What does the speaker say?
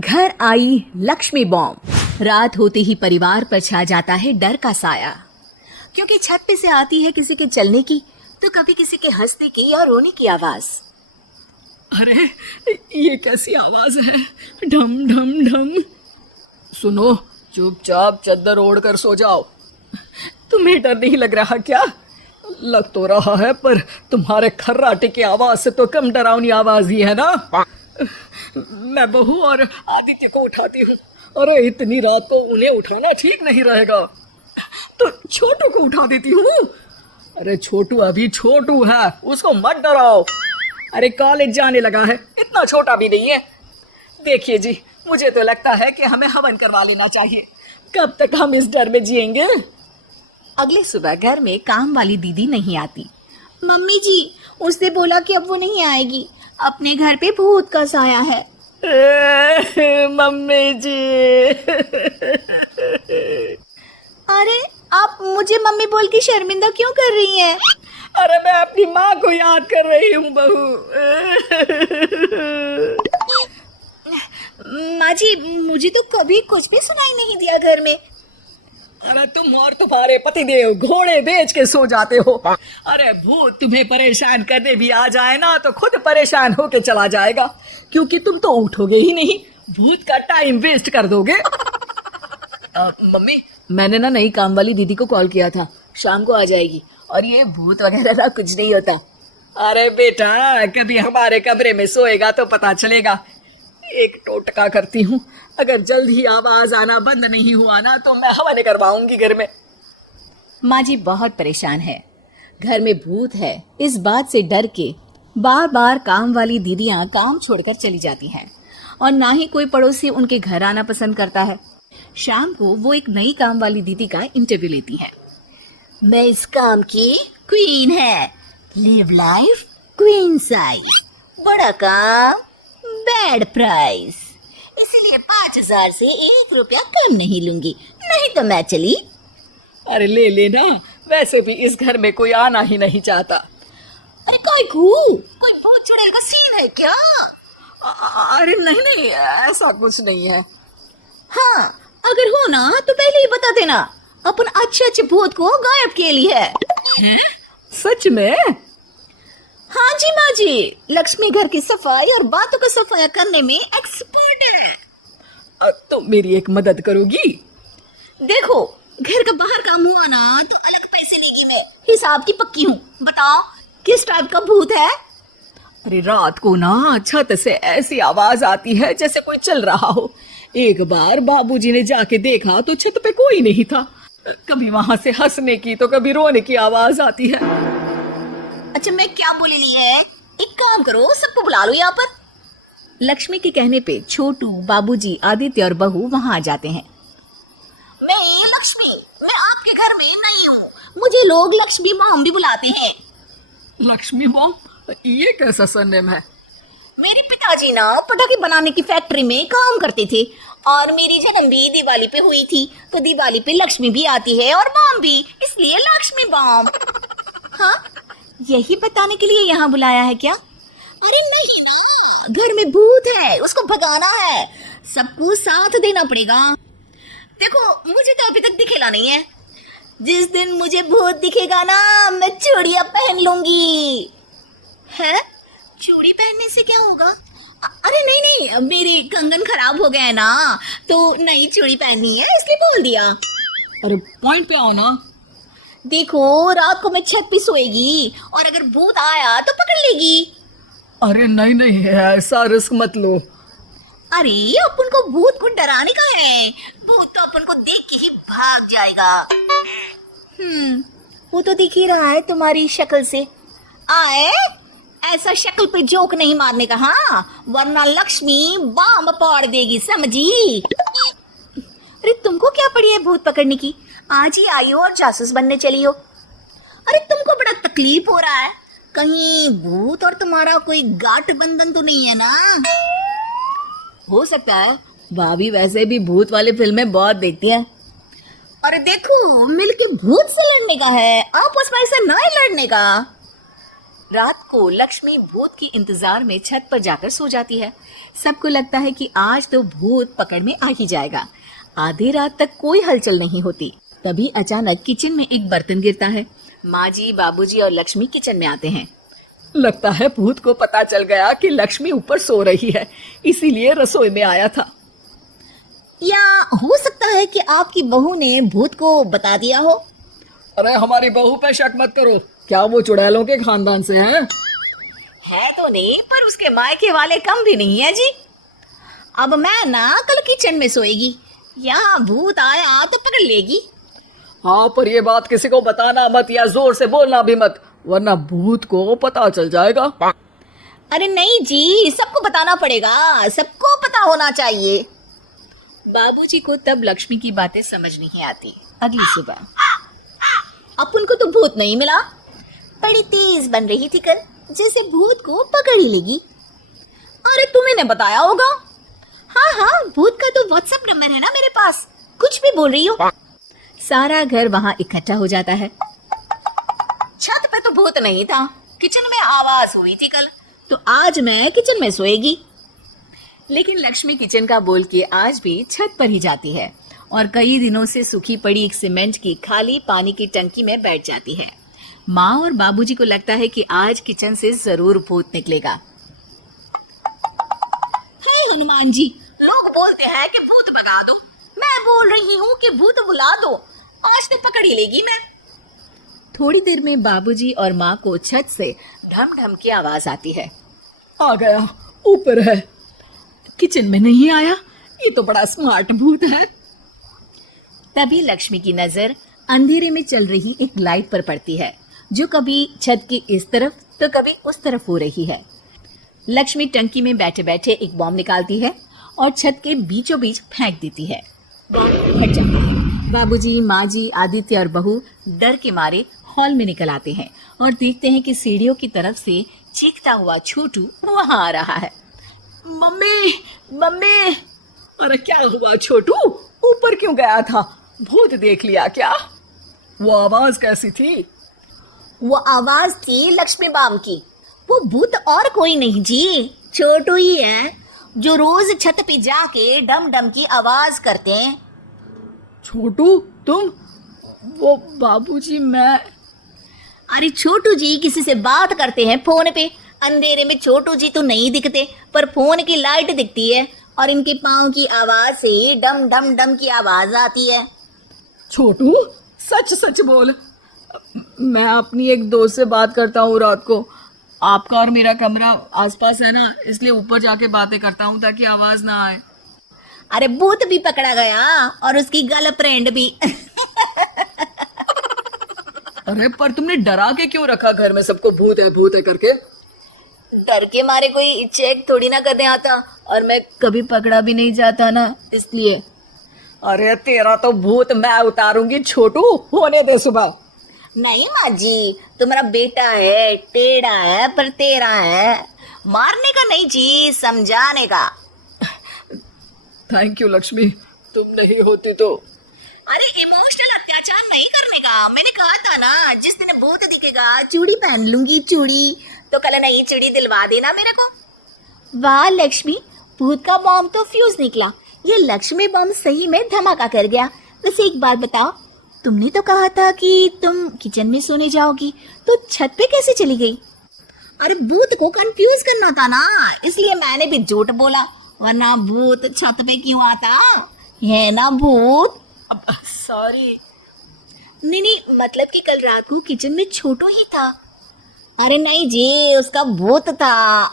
घर आई लक्ष्मी बॉम्ब। रात होते ही परिवार पर छा जाता है डर का साया, क्योंकि छत पे से आती है किसी के चलने की तो कभी किसी के हंसने की या रोने की आवाज। अरे ये कैसी आवाज है? ढम ढम ढम। सुनो, चुपचाप चद्दर ओढ़कर सो जाओ। तुम्हें डर नहीं लग रहा क्या? लग तो रहा है, पर तुम्हारे खर्राटे की आवाज से तो कम डरावनी आवाज ही है ना। मैं बहू और आदित्य को उठाती हूँ। अरे इतनी रात को उन्हें उठाना ठीक नहीं रहेगा, तो छोटू को उठा देती हूँ। अरे छोटू अभी छोटू है, उसको मत डराओ। अरे कॉलेज जाने लगा है, इतना छोटा भी नहीं है। देखिए जी, मुझे तो लगता है कि हमें हवन करवा लेना चाहिए। कब तक हम इस डर में जिएंगे? अगले सुबह घर में काम वाली दीदी नहीं आती। मम्मी जी, उसने बोला कि अब वो नहीं आएगी, अपने घर पे भूत का साया है। मम्मी जी। अरे आप मुझे मम्मी बोल के शर्मिंदा क्यों कर रही हैं? अरे मैं अपनी माँ को याद कर रही हूँ बहू। माँ जी, मुझे तो कभी कुछ भी सुनाई नहीं दिया घर में। अरे तुम और तुम्हारे पतिदेव घोड़े बेच के सो जाते हो। अरे भूत तुम्हें परेशान करने भी आ जाए ना तो खुद परेशान होके चला जाएगा, क्योंकि तुम तो उठोगे ही नहीं, भूत का टाइम वेस्ट कर दोगे। मम्मी, मैंने ना नई काम वाली दीदी को कॉल किया था, शाम को आ जाएगी। और ये भूत वगैरह ना कुछ नहीं होता। अरे बेटा, कभी हमारे कमरे में सोएगा तो पता चलेगा। एक टोटका करती हूँ, अगर जल्द ही आवाज आना बंद नहीं हुआ ना तो मैं हवन करवाऊंगी घर में। माँ जी बहुत परेशान है, घर में भूत है इस बात से डर के बार बार काम वाली दीदियाँ काम छोड़कर चली जाती हैं, और ना ही कोई पड़ोसी उनके घर आना पसंद करता है। शाम को वो एक नई काम वाली दीदी का इंटरव्यू लेती है। मैं इस काम की क्वीन है, लिव लाइफ क्वीन साइज, बड़ा काम बैड प्राइस, इसीलिए 5,000 से 1 रुपया कम नहीं लूंगी, नहीं तो मैं चली। अरे ले लेना, वैसे भी इस घर में कोई आना ही नहीं चाहता। अरे कोई भूत चुड़ैल का सीन है क्या? अरे नहीं नहीं, ऐसा कुछ नहीं है। हाँ, अगर हो ना तो पहले ही बता देना, अपन अच्छे भूत को गायब के लिए है। सच में? हाँ जी माँ जी, लक्ष्मी घर की सफाई और बातों का सफाया करने में एक्सपर्ट है। तो मेरी एक मदद करोगी? देखो, घर का बाहर काम हुआ ना तो अलग पैसे लेगी, मैं हिसाब की पक्की हूँ। बताओ किस टाइप का भूत है? अरे रात को ना छत से ऐसी आवाज आती है जैसे कोई चल रहा हो। एक बार बाबूजी ने जाके देखा तो छत पे कोई नहीं था। कभी वहां से हंसने की तो कभी रोने की आवाज आती है। अच्छा, मैं क्या बोली ली है, एक काम करो, सबको बुला लो यहाँ पर। लक्ष्मी के कहने पे छोटू, बाबूजी, आदित्य और बहू वहां आ जाते हैं। मैं लक्ष्मी, मैं आपके घर में नई हूँ, मुझे लोग लक्ष्मी मॉम भी बुलाते हैं। लक्ष्मी मॉम? ये कैसा सरनेम है? मेरे पिताजी ना पटाखे बनाने की फैक्ट्री में काम करते थे, और मेरी जन्म भी दिवाली पे हुई थी, तो दिवाली पे लक्ष्मी भी आती है और मॉम भी, इसलिए लक्ष्मी बॉम। हाँ, यही बताने के लिए यहाँ बुलाया है क्या? अरे नहीं ना, घर में भूत है, उसको भगाना है, सबको साथ देना पड़ेगा। देखो, मुझे तो अभी तक दिखेला नहीं है, जिस दिन मुझे भूत दिखेगा ना मैं चूड़ियां पहन लूंगी। है? चूड़ी पहनने से क्या होगा? अरे नहीं नहीं, मेरी कंगन खराब हो गया है ना, तो नई चूड़ी पहननी है इसलिए बोल दिया। अरे पॉइंट पे आओ ना। देखो, रात को मैं छत पे सोएगी और अगर भूत आया तो पकड़ लेगी। अरे नहीं नहीं, ऐसा रिस्क मत लो। अरे अपन को भूत को डराने का है, भूत तो अपन को देख के ही भाग जाएगा। वो तो दिख ही रहा है तुम्हारी शक्ल से। आए, ऐसा शक्ल पे जोक नहीं मारने का, हाँ, वरना लक्ष्मी बम पाड़ देगी, समझी? अरे तुमको क्या पड़ी है भूत पकड़ने की? आज ही आई हो और जासूस बनने चली हो। अरे तुमको बड़ा तकलीफ हो रहा है, कहीं भूत और तुम्हारा कोई गांठ बंधन तो नहीं है ना? हो सकता है, भाभी वैसे भी भूत वाली फिल्में बहुत देखती है। अरे देखो, मिलके भूत से लड़ने का है, आपस में ऐसा ना लड़ने का। रात को लक्ष्मी भूत की इंतजार में छत पर जाकर सो जाती है। सबको लगता है कि आज तो भूत पकड़ में आ ही जाएगा। आधी रात तक कोई हलचल नहीं होती। तभी अचानक किचन में एक बर्तन गिरता है। माँ जी, बाबूजी और लक्ष्मी किचन में आते हैं। लगता है भूत को पता चल गया कि लक्ष्मी ऊपर सो रही है, इसीलिए रसोई में आया था। या हो सकता है कि आपकी बहू ने भूत को बता दिया हो। अरे हमारी बहू पे शक मत करो, क्या वो चुड़ैलों के खानदान से हैं? है तो नहीं, पर उसके मायके वाले कम भी नहीं है जी। अब मैं ना कल किचन में सोएगी, यहाँ भूत आया तो पकड़ लेगी। हाँ, पर ये बात किसी को बताना मत या जोर से बोलना भी मत, वरना भूत को पता चल जाएगा। अरे नहीं जी, सबको बताना पड़ेगा, सबको पता होना चाहिए। बाबूजी को तब लक्ष्मी की बातें समझ नहीं आती। अगली सुबह अपन को तो भूत नहीं मिला। बड़ी तेज बन रही थी कल, जैसे भूत को पकड़ ही लेगी। अरे तुम्हें ने बताया होगा। हाँ हाँ, भूत का तो व्हाट्सएप नंबर है ना मेरे पास। कुछ भी बोल रही हो। सारा घर वहाँ इकट्ठा हो जाता है। छत पे तो भूत नहीं था, किचन में आवाज हुई थी कल, तो आज मैं किचन में सोएगी। लेकिन लक्ष्मी किचन का बोल के आज भी छत पर ही जाती है और कई दिनों से सूखी पड़ी एक सीमेंट की खाली पानी की टंकी में बैठ जाती है। माँ और बाबूजी को लगता है कि आज किचन से जरूर भूत निकलेगा। हे हनुमान जी, लोग बोलते हैं कि भूत भगा दो, मैं बोल रही हूँ कि भूत बुला दो, आज तो पकड़ ही लेगी मैं। थोड़ी देर में बाबूजी और माँ को छत से ढम ढम की आवाज आती है। आ गया, ऊपर है। किचन में नहीं आया, ये तो बड़ा स्मार्ट भूत है। तभी लक्ष्मी की नजर अंधेरे में चल रही एक लाइट पर पड़ती है, जो कभी छत के इस तरफ तो कभी उस तरफ हो रही है। लक्ष्मी टंकी में बैठे बैठे एक बॉम्ब निकालती है और छत के बीचों बीच फेंक देती है। बॉम्ब फट जाता है। बाबूजी, माँ जी, आदित्य और बहू डर के मारे हॉल में निकल आते हैं और देखते हैं कि सीढ़ियों की तरफ से चीखता हुआ छोटू वहां आ रहा है। मम्मी, मम्मी, अरे क्या हुआ छोटू, ऊपर क्यों गया था? भूत देख लिया क्या? वो आवाज कैसी थी? वो आवाज थी लक्ष्मी बम की। वो भूत और कोई नहीं जी, छोटू ही है, जो रोज छत पे जाके डम डम की आवाज करते हैं। छोटू तुम? वो बाबूजी, मैं। अरे छोटू जी किसी से बात करते हैं फोन पे। अंधेरे में छोटू जी तो नहीं दिखते, पर फोन की लाइट दिखती है और इनके पाँव की आवाज से डम डम डम की आवाज आती है। छोटू सच सच बोल। मैं अपनी एक दोस्त से बात करता हूँ रात को। आपका और मेरा कमरा आसपास है ना, इसलिए ऊपर जाके बातें करता हूँ ताकि आवाज ना आए। अरे भूत भी पकड़ा गया और उसकी गर्लफ्रेंड भी। अरे पर तुमने डरा के क्यों रखा घर में सबको भूत है करके? डर के मारे कोई चेक थोड़ी ना करने आता, और मैं कभी पकड़ा भी नहीं जाता ना, इसलिए। अरे तेरा तो भूत मैं उतारूंगी छोटू, होने दे सुबह। नहीं माँ जी, तुम्हारा बेटा है, टेढ़ा है पर तेरा है, मारने का नहीं जी, समझाने का। थैंक यू लक्ष्मी, तुम नहीं होती तो। अरे इमोशनल अत्याचार नहीं करने का, मैंने कहा था ना, जिस दिन भूत दिखेगा चूड़ी पहन लूंगी, चूड़ी तो कल नई चूड़ी दिलवा देना मेरे को। वाह लक्ष्मी, भूत का बॉम्ब तो फ्यूज निकला, ये लक्ष्मी बॉम्ब सही में धमाका कर गया। वैसे एक बात बताओ, तुमने तो कहा था कि तुम किचन में सोने जाओगी, तो छत पे कैसे चली गई? अरे भूत को कंफ्यूज करना था ना, इसलिए मैंने भी झूठ बोला, वरना भूत छत पे क्यों आता है ना भूत। सॉरी। नहीं, मतलब कि कल रात को किचन में छोटू ही था। अरे नहीं जी, उसका भूत था।